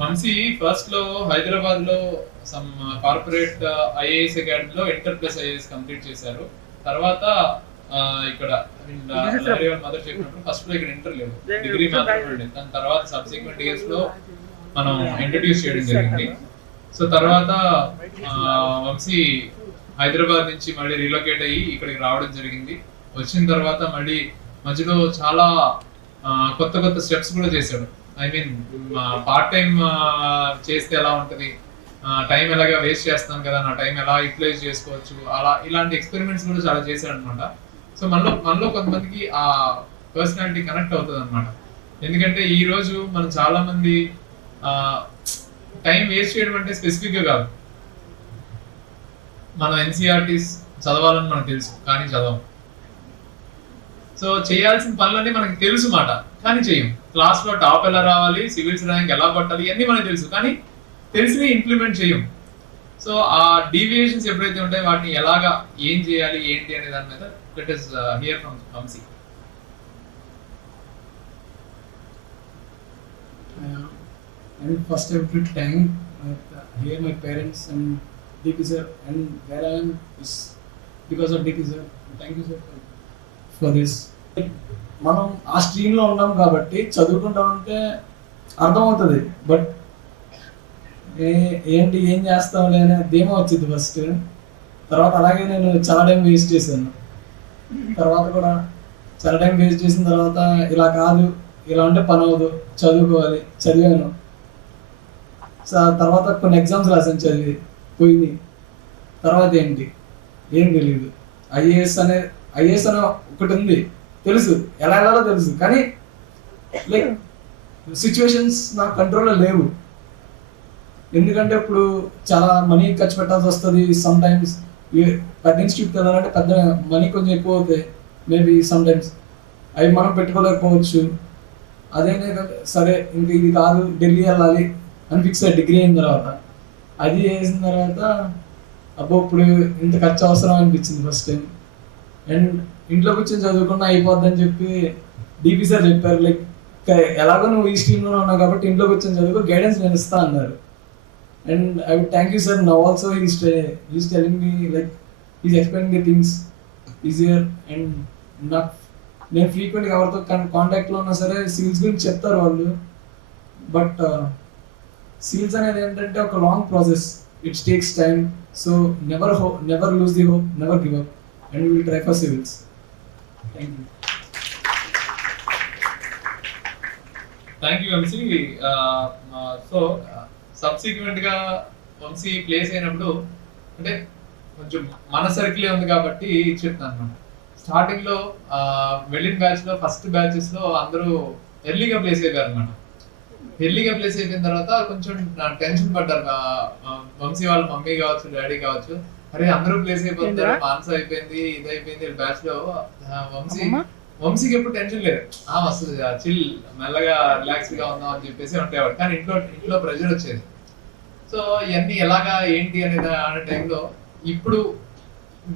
Vamsi first లో హైదరాబాద్ లో some corporate IAS అకాడమీలో ఇంటర్ ప్లస్ ఐఏఎస్ కంప్లీట్ చేశారు. తర్వాత ఇక్కడ మదర్ చెప్పినప్పుడు ఫస్ట్ లో ఇక్కడ ఇంటర్ లేదు, డిగ్రీ మాత్రమే ఉండేది. దాని తర్వాత సబ్సిక్వెంట్ ఇయర్స్ లో మనం ఇంట్రడ్యూస్ చేయడం జరిగింది. సో తర్వాత వంశీ హైదరాబాద్ నుంచి మళ్ళీ రీలొకేట్ అయ్యి ఇక్కడికి రావడం జరిగింది. వచ్చిన తర్వాత మళ్ళీ మధ్యలో చాలా కొత్త కొత్త స్టెప్స్ కూడా చేశాడు. ఐ మీన్ పార్ట్ టైం చేస్తే ఎలా ఉంటుంది, టైం ఎలాగా వేస్ట్ చేస్తాను కదా, నా టైం ఎలా యూటిలైజ్ చేసుకోవచ్చు, అలా ఇలాంటి ఎక్స్పెరిమెంట్స్ కూడా చాలా చేశాడు అనమాట. సో మనలో కొంతమందికి ఆ పర్సనాలిటీ కనెక్ట్ అవుతుంది అనమాట. ఎందుకంటే ఈ రోజు మనం చాలా మంది టైం వేస్ట్ చేయడం అంటే స్పెసిఫిక్ గా కాదు. మనం ఎన్సీఆర్టీస్ చదవాలని మనకు తెలుసు కానీ చదవం. సో చేయాల్సిన పనులన్నీ మనకి తెలుసు మాట, కానీ చెయ్యం. క్లాస్ లో టాప్ ఎలా రావాలి, సివిల్స్ ర్యాంక్ ఎలా పట్టాలి, ఇవన్నీ మనకు తెలుసు, కానీ తెలిసి ఇంప్లిమెంట్ చేయం. సో ఆ డీవియేషన్స్ ఎప్పుడైతే ఉంటాయో వాటిని ఎలాగా ఏం చేయాలి ఏంటి అనే దాని మీద let us hear from Vamshi. And first I would thank here my parents and DK sir, and where I am is because of DK sir. Thank you sir for this. మనం ఆ స్ట్రీమ్లో ఉన్నాం కాబట్టి చదువుకుంటామంటే అర్థమవుతుంది, బట్ ఏంటి ఏం చేస్తాంలే అనే ధీమా వచ్చింది ఫస్ట్. తర్వాత అలాగే నేను చాలా టైం వేస్ట్ చేశాను. తర్వాత కూడా చాలా టైం వేస్ట్ చేసిన తర్వాత ఇలా కాదు, ఇలా ఉంటే పని అవ్వదు, చదువుకోవాలి, చదివాను. తర్వాత కొన్ని ఎగ్జామ్స్ రాసాను, చదివి పోయింది. తర్వాత ఏంటి ఏం తెలియదు. ఐఏఎస్ అనే ఒకటి ఉంది, తెలుసు ఎలా వెళ్ళాలో తెలుసు, కానీ లైక్ సిచ్యువేషన్స్ నా కంట్రోల్లో లేవు. ఎందుకంటే ఇప్పుడు చాలా మనీ ఖర్చు పెట్టాల్సి వస్తుంది. సమ్ టైమ్స్ పెద్ద ఇన్స్టిట్యూట్కి వెళ్ళాలంటే పెద్ద మనీ కొంచెం ఎక్కువ అవుతాయి, మేబీ సమ్ టైమ్స్ అవి మనం పెట్టుకోలేకపోవచ్చు. అదేనే సరే ఇంక ఇది కాదు, ఢిల్లీ వెళ్ళాలి అని ఫిక్స్ అయ్యి డిగ్రీ అయిన తర్వాత అది చేసిన తర్వాత అబ్బో ఇప్పుడు ఇంత ఖర్చు అవసరం అనిపించింది ఫస్ట్ టైం. అండ్ ఇంట్లో కూర్చొని చదువుకున్నా అయిపోద్దని చెప్పి డీపీ సార్ చెప్పారు, లైక్ ఎలాగో నువ్వు ఈ స్ట్రీమ్లో ఉన్నావు కాబట్టి ఇంట్లో కూర్చొని చదువుకో, గైడెన్స్ నేను ఇస్తా అన్నారు. And I would thank you sir. Now also he's telling me like he's explaining the things easier. అండ్ నాకు నేను ఫ్రీక్వెంట్గా ఎవరితో కాంటాక్ట్లో ఉన్నా సరే సివిల్స్ గురించి చెప్తారు వాళ్ళు, బట్ సివిల్స్ అనేది ఏంటంటే ఒక long process, it's takes time. So never lose the hope, never give up, and we will try for civils. Thank you. Thank you Vamshi. So subsequent గా వంశీ ప్లేస్ అయినప్పుడు అంటే కొంచెం మన సర్కిలే ఉంది కాబట్టి చెప్తాను అనమాట. స్టార్టింగ్ లో వెళ్ళిన బ్యాచ్ లో ఫస్ట్ బ్యాచెస్ లో అందరూ ఎర్లీగా ప్లేస్ అయిపోయారు అనమాట. ఎర్లీగా ప్లేస్ అయిపోయిన తర్వాత కొంచెం టెన్షన్ పడ్డారు వంశీ వాళ్ళ మమ్మీ కావచ్చు, డాడీ కావచ్చు. అరే అందరూ ప్లేస్ అయిపోతారు, మాన్స్ అయిపోయింది, ఇది అయిపోయింది బ్యాచ్ లో. వంశీకి ఎప్పుడు టెన్షన్ లేదు, వస్తుంది చిల్, మెల్లగా రిలాక్స్ గా ఉందాం అని చెప్పేసి ఉండేవాడు. కానీ ఇంట్లో ప్రెషర్ వచ్చేది. సో ఇవన్నీ ఎలాగా ఏంటి అనే టైంలో ఇప్పుడు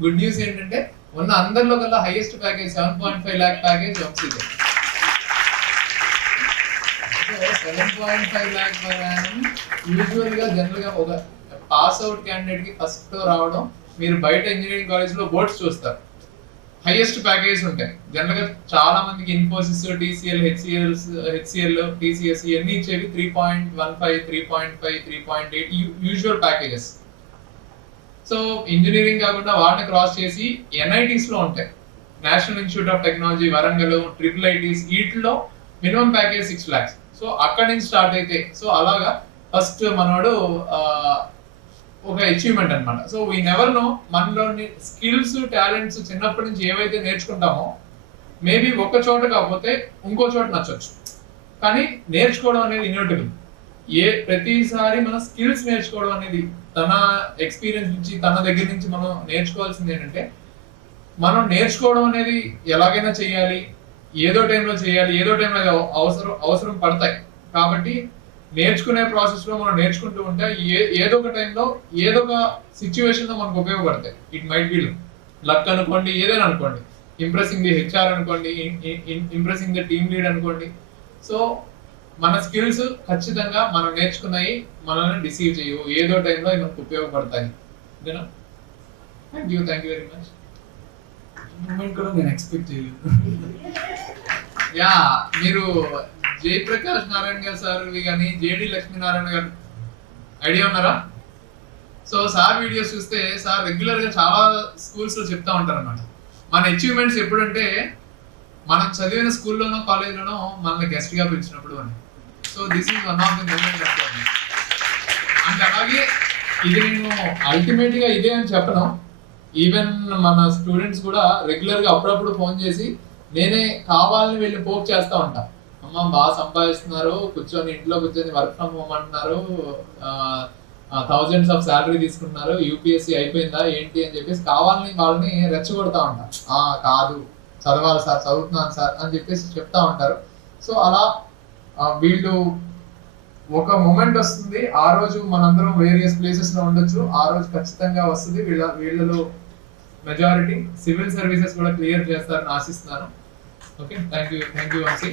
గుడ్ న్యూస్ ఏంటంటే ఉన్న అందరిలో కల్లా హైయెస్ట్ ప్యాకేజ్ 7.5 lakh ప్యాకేజ్ వంశీదే. 7.5 lakh యూజువల్ గా జనరల్ గా ఒక పాస్ అవుట్ క్యాండిడేట్ కి ఫస్ట్ రావడం, మీరు బయట ఇంజనీరింగ్ కాలేజ్ లో బోర్డ్స్ చూస్తారు, హైయెస్ట్ ప్యాకేజ్ ఉంటాయి. జనరల్ గా చాలా మందికి ఇన్ఫోసిస్, టీసీఎల్, హెచ్సిఎల్, టీసీఎస్ ఇవన్నీ ఇచ్చేవి 3.15, 3.5, 3.8 యూజువల్ ప్యాకేజెస్. సో ఇంజనీరింగ్ కాకుండా వాటిని క్రాస్ చేసి ఎన్ఐటీస్ లో ఉంటాయి, national institute of technology, Warangal, triple ITs, వీటిలో మినిమం ప్యాకేజ్ 6 lakhs. సో అక్కడి నుంచి స్టార్ట్ అయితే సో అలాగా ఫస్ట్ మనోడు ఒక అచీవ్మెంట్ అనమాట. సో వీ నెవర్ నో మనలోని స్కిల్స్, టాలెంట్స్ చిన్నప్పటి నుంచి ఏవైతే నేర్చుకుంటామో మేబీ ఒక చోట కాకపోతే ఇంకో చోట నచ్చొచ్చు, కానీ నేర్చుకోవడం అనేది ఇన్యూటబుల్. ప్రతిసారి మన స్కిల్స్ నేర్చుకోవడం అనేది తన ఎక్స్పీరియన్స్ నుంచి, తన దగ్గర నుంచి మనం నేర్చుకోవాల్సింది ఏంటంటే మనం నేర్చుకోవడం అనేది ఎలాగైనా చేయాలి, ఏదో టైంలో చేయాలి, ఏదో టైంలో అవసరం పడతాయి. కాబట్టి నేర్చుకునే ప్రాసెస్ లో మనం నేర్చుకుంటూ ఉంటే ఏదో ఒక టైంలో ఏదో ఒక సిచ్యువేషన్ లో మనకు ఉపయోగపడతాయి. ఇట్ మైట్ బి లక్ అనుకోండి, ఏదైనా అనుకోండి, ఇంప్రెసింగ్ ది హెచ్ఆర్ అనుకోండి, ఇంప్రెసింగ్ ది టీమ్ లీడ్ అనుకోండి. సో మన స్కిల్స్ ఖచ్చితంగా మనం నేర్చుకున్నాయి మనల్ని డిసీవ్ చేయవు, ఏదో టైంలో అవి మనకు ఉపయోగపడతాయి. ఓకేనా? Thank you very much. Moment కూడా నేను ఎక్స్పెక్ట్ చేయలేదు. యా, మీరు జయప్రకాష్ నారాయణ గారు సార్ కానీ జేడి లక్ష్మీనారాయణ గారు ఐడియా ఉన్నారా? సో సార్ వీడియోస్ చూస్తే సార్ రెగ్యులర్ గా చాలా స్కూల్స్ లో చెప్తా ఉంటారు అన్నమాట. మన అచీవ్మెంట్స్ ఎప్పుడంటే మనం చదివిన స్కూల్లోనో కాలేజ్లోనో మనల్ని గెస్ట్ గా పిలిచినప్పుడు అని. So this is one of the moment. అంటే అలాగే ఇది నేను అల్టిమేట్ గా ఇదే అని చెప్పను. ఈవెన్ మన స్టూడెంట్స్ కూడా రెగ్యులర్ గా అప్పుడప్పుడు ఫోన్ చేసి నేనే కావాలని వెళ్ళి పోక్ చేస్తా ఉంటా. అమ్మ బాగా సంపాదిస్తున్నారు, ఇంట్లో కూర్చొని వర్క్ ఫ్రమ్ హోమ్ అంటున్నారు, థౌజండ్స్ ఆఫ్ శాలరీ తీసుకుంటున్నారు, యూపీఎస్సీ అయిపోయిందా ఏంటి అని చెప్పేసి కావాలని వాళ్ళని రెచ్చగొడతా ఉంటా. కాదు, చదవాలి సార్, చదువుతున్నాను సార్ అని చెప్పేసి చెప్తా ఉంటారు. సో అలా వీళ్ళు ఒక మూమెంట్ వస్తుంది, ఆ రోజు మనందరం వేరియస్ ప్లేసెస్ లో ఉండొచ్చు, ఆ రోజు ఖచ్చితంగా వస్తుంది. వీళ్ళలో మెజారిటీ సివిల్ సర్వీసెస్ కూడా క్లియర్ చేస్తారని ఆశిస్తున్నాను. Okay, thank you Vamsi.